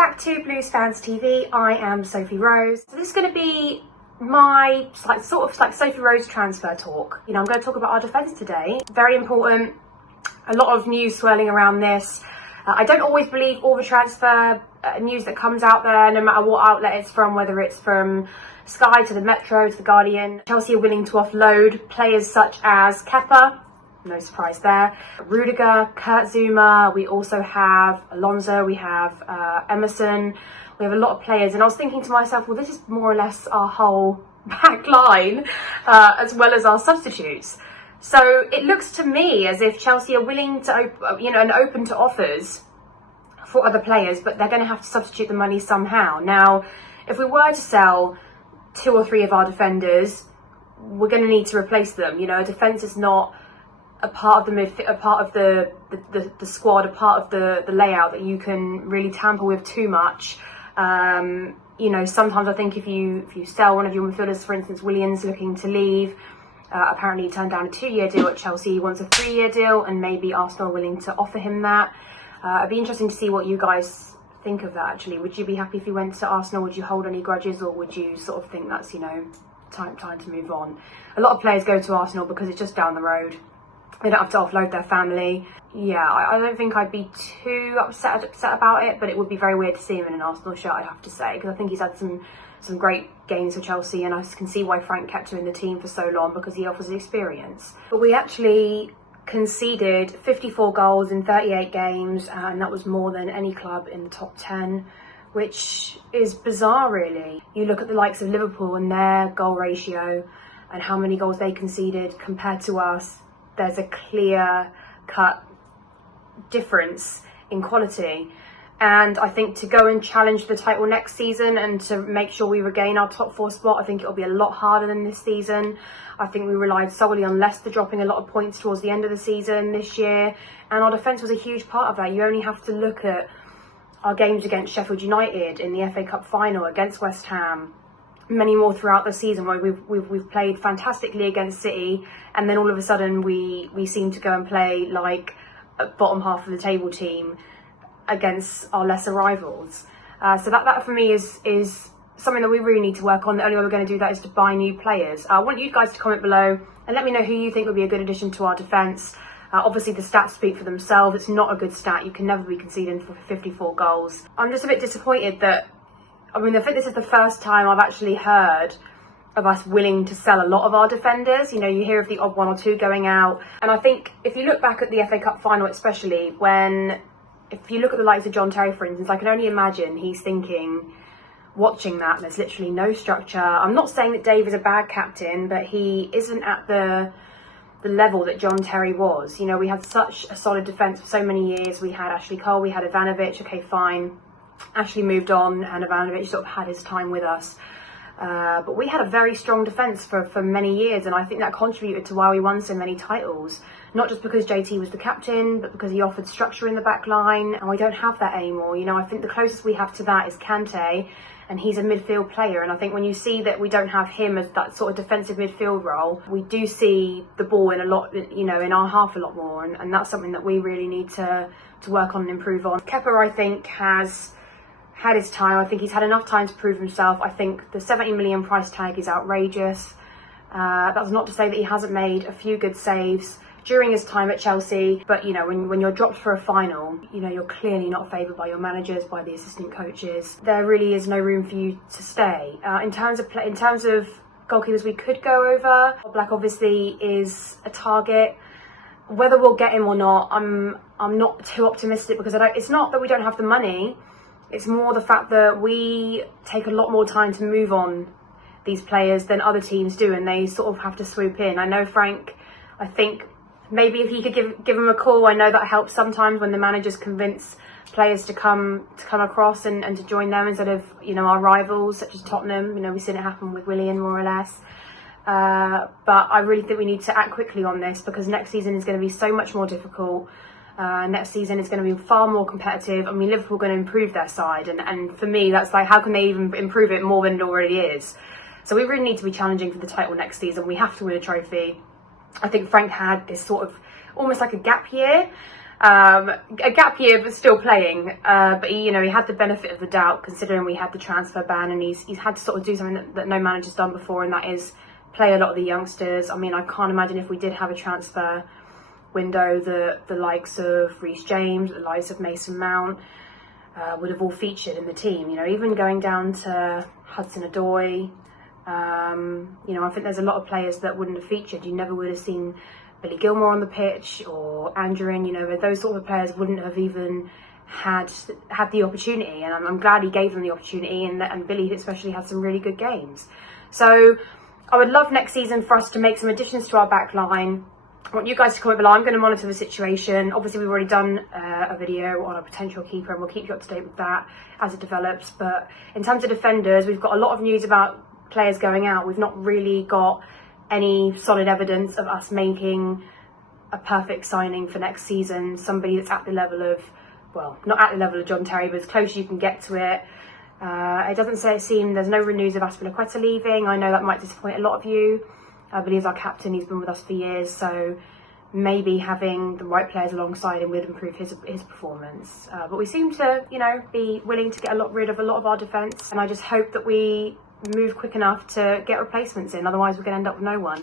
back to Blues Fans TV. I am Sophie Rose. So this is going to be my sort of Sophie Rose transfer talk. I'm going to talk about our defence today. Very important. A lot of news swirling around this. I don't always believe all the transfer news that comes out there, no matter what outlet it's from, whether it's from Sky to the Metro to the Guardian. Chelsea are willing to offload players such as Kepa. No surprise there. Rudiger, Kurt Zouma, we also have Alonso, we have Emerson, we have a lot of players. And I was thinking to myself, well, this is more or less our whole back line, as well as our substitutes. So it looks to me as if Chelsea are willing to, and open to offers for other players, but they're going to have to substitute the money somehow. Now, if we were to sell 2 or 3 of our defenders, we're going to need to replace them. A defence is not a part of the squad, a part of the layout that you can really tamper with too much. Sometimes I think if you sell one of your midfielders, for instance, Willian's looking to leave. Apparently he turned down a 2-year deal at Chelsea. He wants a 3-year deal, and maybe Arsenal are willing to offer him that. It'd be interesting to see what you guys think of that, actually. Would you be happy if he went to Arsenal? Would you hold any grudges, or would you sort of think that's, time to move on? A lot of players go to Arsenal because it's just down the road. They don't have to offload their family. Yeah, I don't think I'd be too upset about it, but it would be very weird to see him in an Arsenal shirt, I'd have to say, because I think he's had some great games for Chelsea, and I can see why Frank kept him in the team for so long, because he offers the experience. But we actually conceded 54 goals in 38 games, and that was more than any club in the top 10, which is bizarre, really. You look at the likes of Liverpool and their goal ratio and how many goals they conceded compared to us. There's a clear-cut difference in quality. And I think to go and challenge the title next season and to make sure we regain our top 4 spot, I think it'll be a lot harder than this season. I think we relied solely on Leicester dropping a lot of points towards the end of the season this year. And our defence was a huge part of that. You only have to look at our games against Sheffield United in the FA Cup final, against West Ham, many more throughout the season where we've played fantastically against City, and then all of a sudden we seem to go and play like a bottom half of the table team against our lesser rivals. So that for me is something that we really need to work on. The only way we're going to do that is to buy new players. I want you guys to comment below and let me know who you think would be a good addition to our defence. Obviously the stats speak for themselves. It's not a good stat. You can never be conceding for 54 goals. I'm just a bit disappointed that, I think this is the first time I've actually heard of us willing to sell a lot of our defenders. You hear of the odd 1 or 2 going out. And I think if you look back at the FA Cup final, especially if you look at the likes of John Terry, for instance, I can only imagine he's thinking, watching that, there's literally no structure. I'm not saying that Dave is a bad captain, but he isn't at the level that John Terry was. We had such a solid defence for so many years. We had Ashley Cole, we had Ivanovic, okay, fine. Ashley moved on and Ivanovic sort of had his time with us. But we had a very strong defence for many years, and I think that contributed to why we won so many titles. Not just because JT was the captain, but because he offered structure in the back line, and we don't have that anymore. I think the closest we have to that is Kante, and he's a midfield player. And I think when you see that we don't have him as that sort of defensive midfield role, we do see the ball in in our half a lot more, and that's something that we really need to work on and improve on. Kepa, I think, has had his time. I think he's had enough time to prove himself. I think the 70 million price tag is outrageous. That's not to say that he hasn't made a few good saves during his time at Chelsea, but when you're dropped for a final, you're clearly not favoured by your managers, by the assistant coaches. There really is no room for you to stay. In terms of goalkeepers we could go over, Black obviously is a target. Whether we'll get him or not, I'm not too optimistic, because it's not that we don't have the money. It's more the fact that we take a lot more time to move on these players than other teams do, and they sort of have to swoop in. I know Frank, I think maybe if he could give him a call, I know that helps sometimes when the managers convince players to come across and to join them instead of our rivals such as Tottenham. We've seen it happen with Willian more or less. But I really think we need to act quickly on this, because next season is going to be so much more difficult. Next season is going to be far more competitive. Liverpool are going to improve their side, and for me that's like, how can they even improve it more than it already is? So we really need to be challenging for the title next season. We have to win a trophy. I think Frank had this sort of almost like a gap year a gap year, but still playing. But he had the benefit of the doubt, considering we had the transfer ban, and he's had to sort of do something that no manager's done before, and that is play a lot of the youngsters. I mean, I can't imagine if we did have a transfer window, the likes of Reece James, the likes of Mason Mount would have all featured in the team. Even going down to Hudson-Odoi. I think there's a lot of players that wouldn't have featured. You never would have seen Billy Gilmore on the pitch, or Andrew, those sort of players wouldn't have even had the opportunity, and I'm glad he gave them the opportunity, and Billy especially had some really good games. So I would love next season for us to make some additions to our back line. I want you guys to comment below. I'm going to monitor the situation. Obviously, we've already done a video on a potential keeper, and we'll keep you up to date with that as it develops. But in terms of defenders, we've got a lot of news about players going out. We've not really got any solid evidence of us making a perfect signing for next season. Somebody that's at the level of, well, not at the level of John Terry, but as close as you can get to it. It doesn't seem there's no news of Aspilicueta leaving. I know that might disappoint a lot of you, but he's our captain. He's been with us for years, so maybe having the right players alongside him would improve his performance. But we seem to, be willing to get rid of a lot of our defence, and I just hope that we move quick enough to get replacements in. Otherwise, we're going to end up with no one.